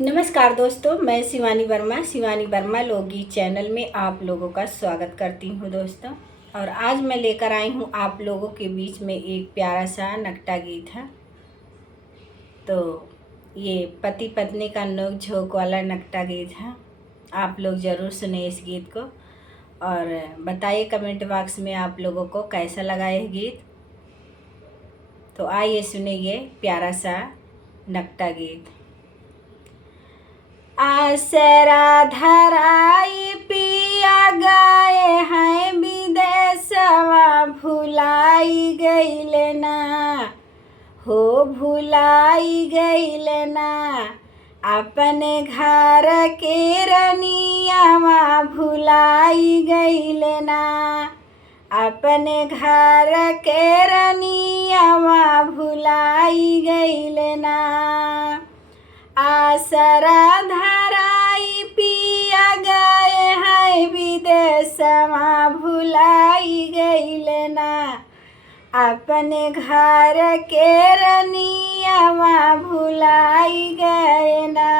नमस्कार दोस्तों, मैं शिवानी वर्मा लोकगीत चैनल में आप लोगों का स्वागत करती हूँ दोस्तों। और आज मैं लेकर आई हूँ आप लोगों के बीच में एक प्यारा सा नकटा गीत है। तो ये पति पत्नी का नोक झोंक वाला नकटा गीत है। आप लोग ज़रूर सुने इस गीत को और बताइए कमेंट बॉक्स में आप लोगों को कैसा लगा यह गीत। तो आइए सुने ये प्यारा सा नकटा गीत। आसरा धराई पिया गए हैं विदेशवा, भुलाई गईल ना हो, भुलाई गईल ना। अपने घर के रनियावा, भुलाई गईल ना। अपने घर के रनियावा, भुलाई गईल ना। आसरा धराई पिया गए हैं विदेशवा, भुलाई गईल ना। अपने घर के रनियावा, भुलाई गए ना।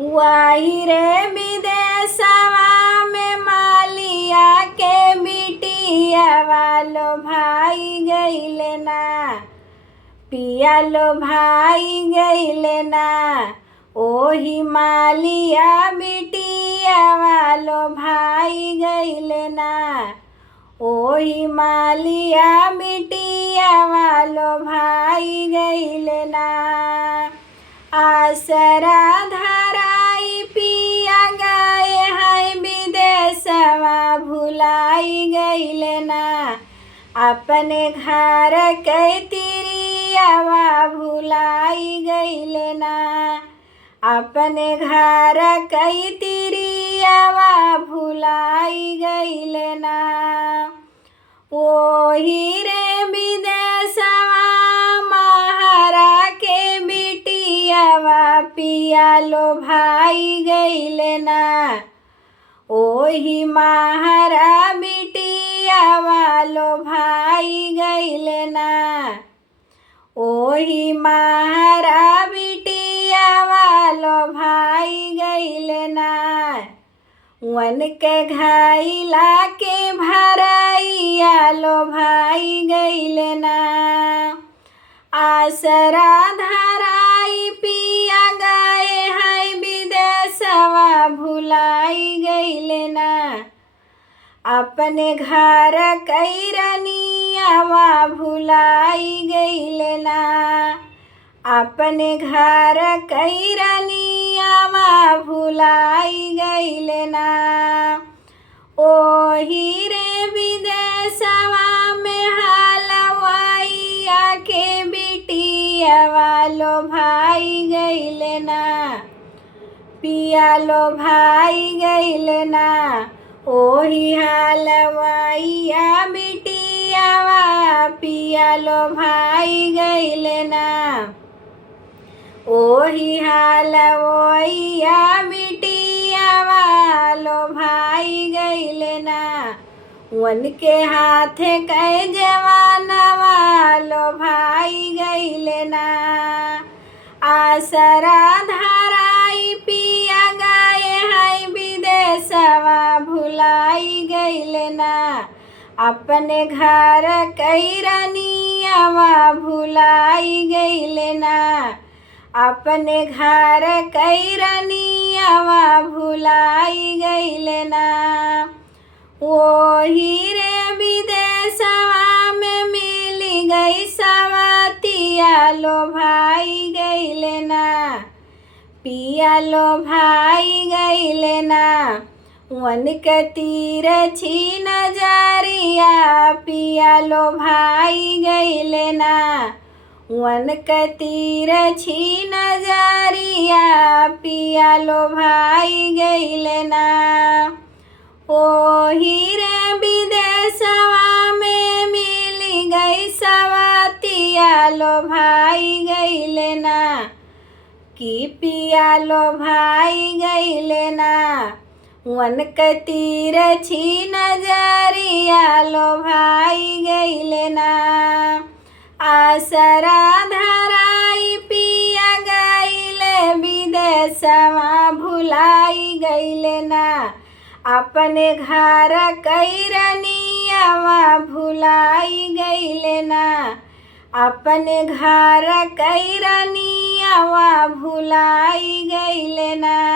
वही रे विदेशवा में मालिया के बिटियावा, लो भाई गईल ना। पिया लो भाई गईल ना। ओही मालिया बिटियावा, लो भाई गईल ना। ओही मालिया बिटियावा, लो भाई गईल ना। आसरा धराई पिया गए हैं विदेशवा, भुलाई गईल ना। अपने घर के तिरियावा, भुलाई गईल ना। अपने घर के तिरियावा, भुलाई गईल ना। ओही रे विदेशवा महारा के बिटियावा, पिया लो भाई गईल ना। ओही महारा बिटियावा, लो भाई गईल ना। ओही महारा बिटियावा, लो भाई गईल ना। वन के घाइला के भरैया, लो भाई गईल ना। आसरा धराई पिया गए हैं विदेशवा, भुलाई गईल ना। अपने घर के रनियावा, भुलाई गईल ना। अपने घर के रनियावा, भुलाई गईल ना। ओही रे विदेशवा में हलवाइया के बिटियावा, लो भाई गईल ना। पिया लो भाई गईल ना। ओही हलवाइया बिटियावा, पिया लो भाई गईल ना। ओही हलवाइया बिटियावा, लो भाई गईल ना। वन के हाथे कै जवानवा, लो भाई गईल ना। आसरा धराई पिया गए हैं विदेशवा, भुलाई गईल ना। अपने घर के रनियावा, भुलाई गईल ना। अपने घर के रनियावा, भुलाई गईल ना। ओही रे विदेशवा में मिली गई सवतिया, लो भाई गईल ना। पिया लो भाई गईल ना। वन के तिरछी नजरिया, पिया लो भाई गईल ना। वन के तिरछी नजरिया, पिया लो भाई गईल ना। ओही रे विदेशवा में मिली गई सवतिया, लो भाई गईल ना। कि पिया लो भाई गईल ना। वन के तिरछी नजरिया, लो भाई गईल ना। आसरा धराई पिया गए देशवा भुलाई गईले ना, अपने घर कैरनियावा भुलाई गईले ना, अपने घर कैरनियावा भुलाई गईले ना।